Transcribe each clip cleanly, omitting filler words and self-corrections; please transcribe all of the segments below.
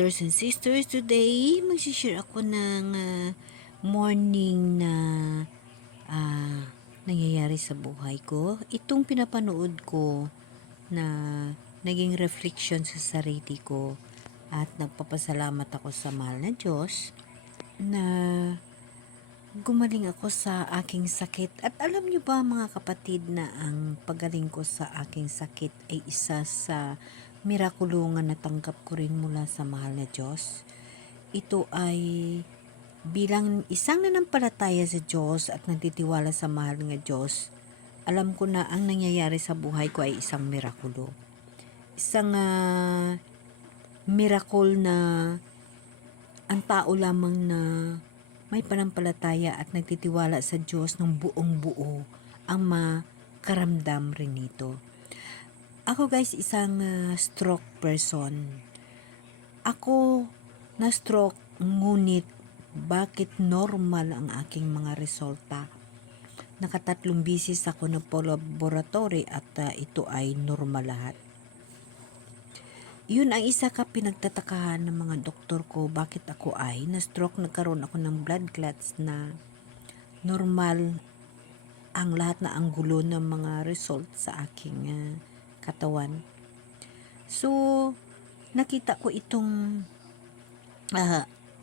brothers and sisters. Today, mag-share ako ng morning na nangyayari sa buhay ko. Itong pinapanood ko na naging reflection sa sarili ko at nagpapasalamat ako sa mahal na Diyos na gumaling ako sa aking sakit. At alam niyo ba mga kapatid na ang pagaling ko sa aking sakit ay isa sa mirakulo nga natanggap ko rin mula sa mahal na Diyos. Ito ay bilang isang nanampalataya sa Diyos at nagtitiwala sa mahal nga Diyos. Alam ko na ang nangyayari sa buhay ko ay isang mirakulo. Isang miracle na ang tao lamang na may panampalataya at nagtitiwala sa Diyos ng buong buo ang makaramdam rin nito. Ako guys, isang stroke person. Ako na-stroke, ngunit bakit normal ang aking mga resulta? Nakatatlong bisis ako nagpo-laboratory at ito ay normal lahat. Yun ang isa ka pinagtatakahan ng mga doktor ko, bakit ako ay na-stroke, nagkaroon ako ng blood clots na normal ang lahat na anggulo ng mga result sa aking katawan. So, nakita ko itong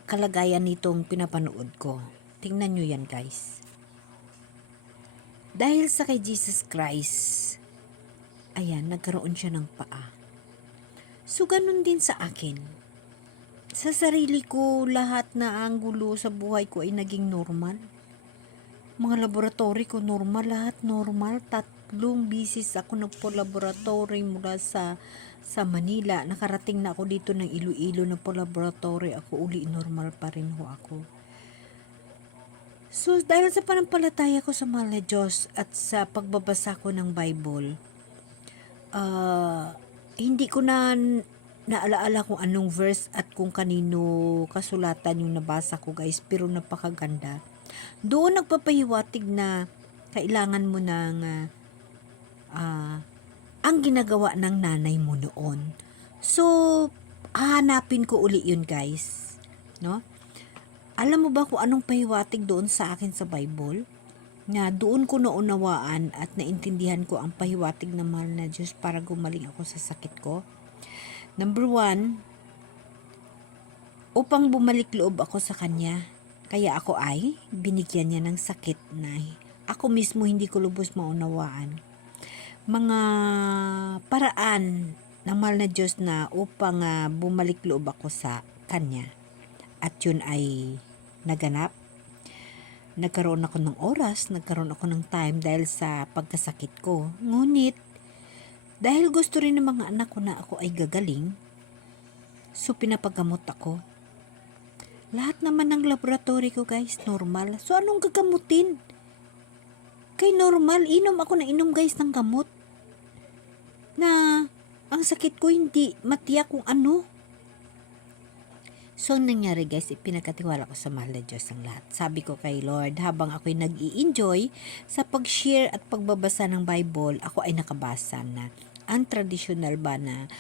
kalagayan nitong pinapanood ko. Tingnan nyo yan guys. Dahil sa kay Jesus Christ, ayan, nagkaroon siya ng paa. So, ganun din sa akin. Sa sarili ko, lahat na anggulo sa buhay ko ay naging normal. Mga laboratory ko, normal, lahat normal. Tatlong bisis ako nagpo-laboratory mula sa Manila. Nakarating na ako dito ng Iloilo na po laboratory. Ako uli, normal pa rin ho ako. So, dahil sa panampalataya ko sa mahal na Diyos at sa pagbabasa ko ng Bible, hindi ko na naalaala kung anong verse at kung kanino kasulatan yung nabasa ko guys, pero napakaganda. Doon nagpapahiwatig na kailangan mo ng ang ginagawa ng nanay mo noon. So, hahanapin ko uli yun guys. No? Alam mo ba kung anong pahiwatig doon sa akin sa Bible? Na doon ko naunawaan at naintindihan ko ang pahiwatig ng mahal na Diyos para gumaling ako sa sakit ko. Number 1, upang bumalik loob ako sa Kanya. Kaya ako ay binigyan niya ng sakit na ako mismo hindi ko lubos maunawaan. Mga paraan ng mahal na Diyos na upang bumalik loob ako sa Kanya. At yun ay naganap. Nagkaroon ako ng oras, nagkaroon ako ng time dahil sa pagkasakit ko. Ngunit, dahil gusto rin ng mga anak ko na ako ay gagaling, so pinapagamot ako. Lahat naman ng laboratory ko guys, normal. So anong gagamutin? Kay normal, inom ako na inom guys ng gamot. Na ang sakit ko hindi matiyak kung ano. So ang nangyari guys, ipinagkatiwala ko sa mahal na Diyos ang lahat. Sabi ko kay Lord, habang ako'y nag-i-enjoy sa pag-share at pagbabasa ng Bible, ako ay nakabasa na ang traditional ba na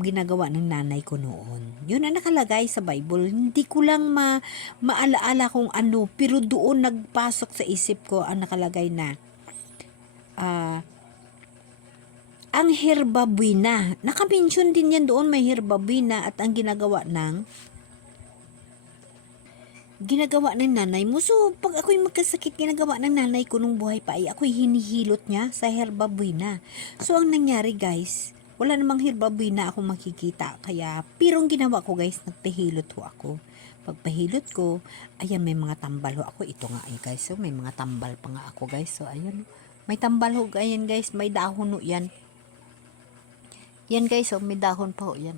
ginagawa ng nanay ko noon. Yun ang nakalagay sa Bible. Hindi ko lang maalaala kung ano, pero doon nagpasok sa isip ko ang nakalagay na ang herbabuena. Nakamention din yan doon, may herbabuena at ang ginagawa ng nanay mo. So, pag ako'y magkasakit, ginagawa ng nanay ko nung buhay pa ay ako'y hinihilot niya sa herbabuena. So, ang nangyari guys, wala namang herbabuena ako makikita. Kaya, pirong ginawa ko guys, nagpahilot ho ako. Pagpahilot ko, ayan may mga tambal ho ako. Ito nga ay guys, so may mga tambal pa nga ako guys. So, ayun, may tambal ho, ayan guys, may dahon ho yan. Yan guys, so may dahon pa ho yan.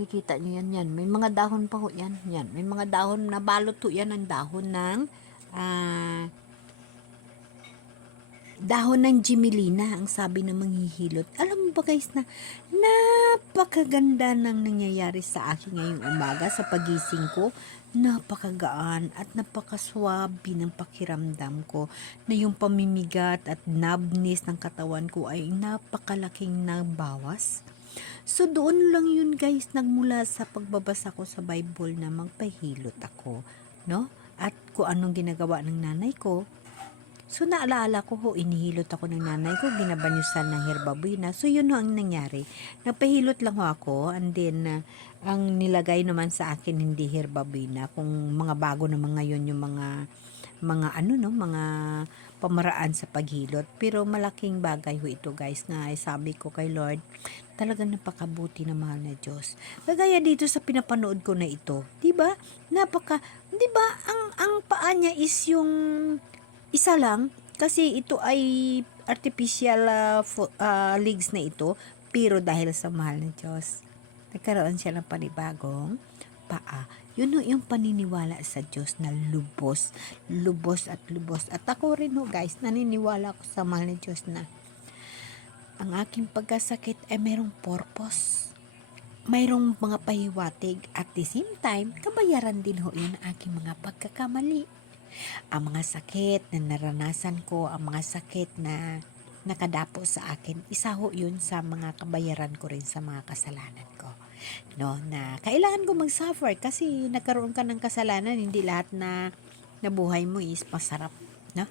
Kikita nyo yan. May mga dahon pa ho yan. May mga dahon na balot ho yan ng dahon ng Jimelina, ang sabi ng manghihilot. Alam mo ba guys na napakaganda ng nangyayari sa akin ngayong umaga sa pagising ko. Napakagaan at napakaswabe ng pakiramdam ko na yung pamimigat at numbness ng katawan ko ay napakalaking nabawas. So doon lang yun guys, nagmula sa pagbabasa ko sa Bible na magpahilot ako, no? At kung anong ginagawa ng nanay ko. So naalala ko ho, inihilot ako ng nanay ko, ginabanyusan ng herbabuena. So yun ho ang nangyari. Nagpahilot lang ho ako, and then ang nilagay naman sa akin hindi herbabuena, kung mga bago naman ngayon yung mga ano no, mga pamaraan sa paghilot. Pero malaking bagay ho ito guys, nga sabi ko kay Lord, talagang napakabuti na mahal na Diyos. Kagaya dito sa pinapanood ko na ito, 'di ba? 'Di ba ang paa niya is yung isa lang, kasi ito ay artificial legs na ito, pero dahil sa mahal ng Diyos, nagkaroon siya ng panibagong paa. Yun yung paniniwala sa Diyos na lubos, lubos at lubos. At ako rin ho guys, naniniwala ko sa mahal ng Diyos na ang aking pagkasakit ay mayroong purpose. Mayroong mga pahiwatig, at the same time, kabayaran din ho yun ang aking mga pagkakamali. Ang mga sakit na naranasan ko, ang mga sakit na nakadapo sa akin, isa ho yun sa mga kabayaran ko rin sa mga kasalanan ko. No, na kailangan ko mag-suffer kasi nagkaroon ka ng kasalanan, hindi lahat na nabuhay mo is masarap, no?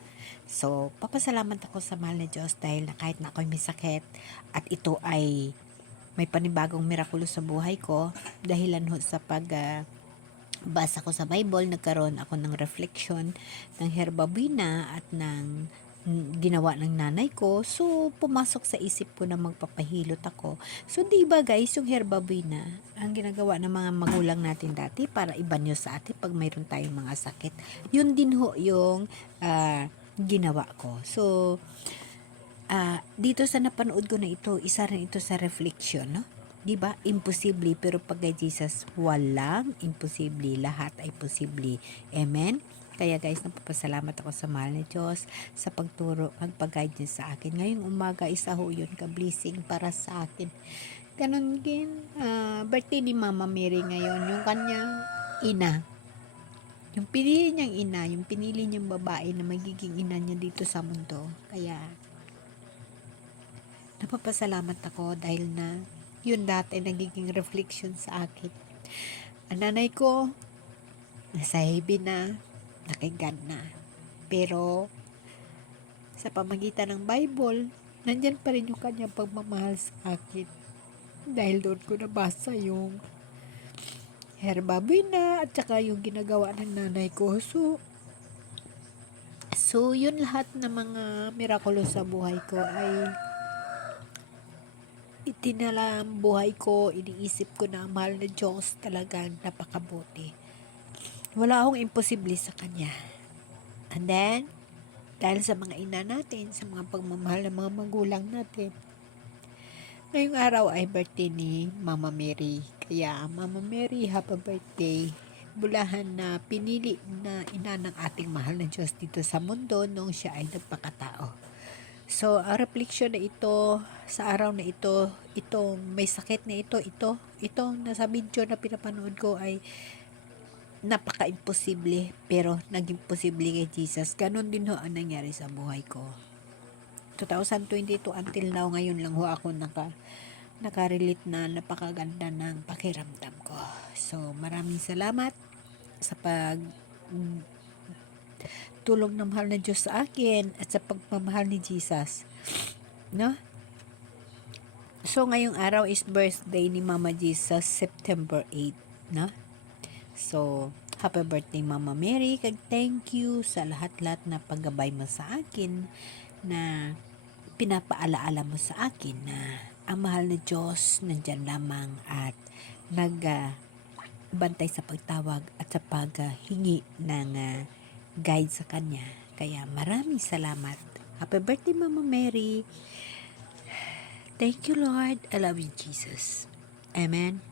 So, papasalamat ako sa mahal na Diyos dahil na kahit na ako'y may sakit at ito ay may panibagong mirakulo sa buhay ko, dahilan ho sa basa ko sa Bible, nagkaroon ako ng reflection ng herbabuena at ng ginawa ng nanay ko. So, pumasok sa isip ko na magpapahilot ako. So, di ba guys, yung herbabuena, ang ginagawa ng mga magulang natin dati para ibanyo sa atin pag mayroon tayong mga sakit. Yun din ho yung ginawa ko. So, dito sa napanood ko na ito, isa rin ito sa reflection, no? Diba? Imposible, pero pag kay Jesus, walang imposible. Lahat ay posible. Amen? Kaya guys, napapasalamat ako sa mahal na Diyos sa pagturo, pag-guide niya sa akin. Ngayong umaga, isa ho yun ka-blessing para sa akin. Ganun din, birthday ni Mama Mary ngayon, yung kanyang ina. Yung pinili niyang ina, yung pinili niyang babae na magiging ina niya dito sa mundo. Kaya, napapasalamat ako dahil na yun dati nagiging reflection sa akin. Ang nanay ko, nasa heaven na, kay God na. Pero, sa pamagitan ng Bible, nandyan pa rin yung kanyang pagmamahal sa akin. Dahil doon ko nabasa yung herbabuena at saka yung ginagawa ng nanay ko. So yun lahat ng mga mirakulo sa buhay ko ay itinala ang buhay ko, iniisip ko na ang mahal na Diyos talagang napakabuti. Wala akong imposible sa Kanya. And then, dahil sa mga ina natin, sa mga pagmamahal ng mga magulang natin, ngayong araw ay birthday ni Mama Mary. Kaya, Mama Mary, happy birthday. Bulahan na pinili na ina ng ating mahal na Diyos dito sa mundo nung siya ay nagpakatao. So, ang reflection na ito, sa araw na ito may sakit na ito nasa video na pinapanood ko ay napaka-imposible, pero naging posible kay Jesus. Ganon din ho ang nangyari sa buhay ko. 2022 until now, ngayon lang ho ako nakarelate na napakaganda ng pakiramdam ko. So, maraming salamat sa tulong ng mahal na Diyos sa akin at sa pagmamahal ni Jesus. No? So, ngayong araw is birthday ni Mama Jesus, September 8. No? So, happy birthday Mama Mary. Thank you sa lahat-lahat na paggabay mo sa akin, na pinapaalaala mo sa akin na ang mahal na Diyos nandyan lamang at nagbantay sa pagtawag at sa paghingi ng guide sa Kanya. Kaya maraming salamat. Happy birthday Mama Mary. Thank you Lord. I love you Jesus. Amen.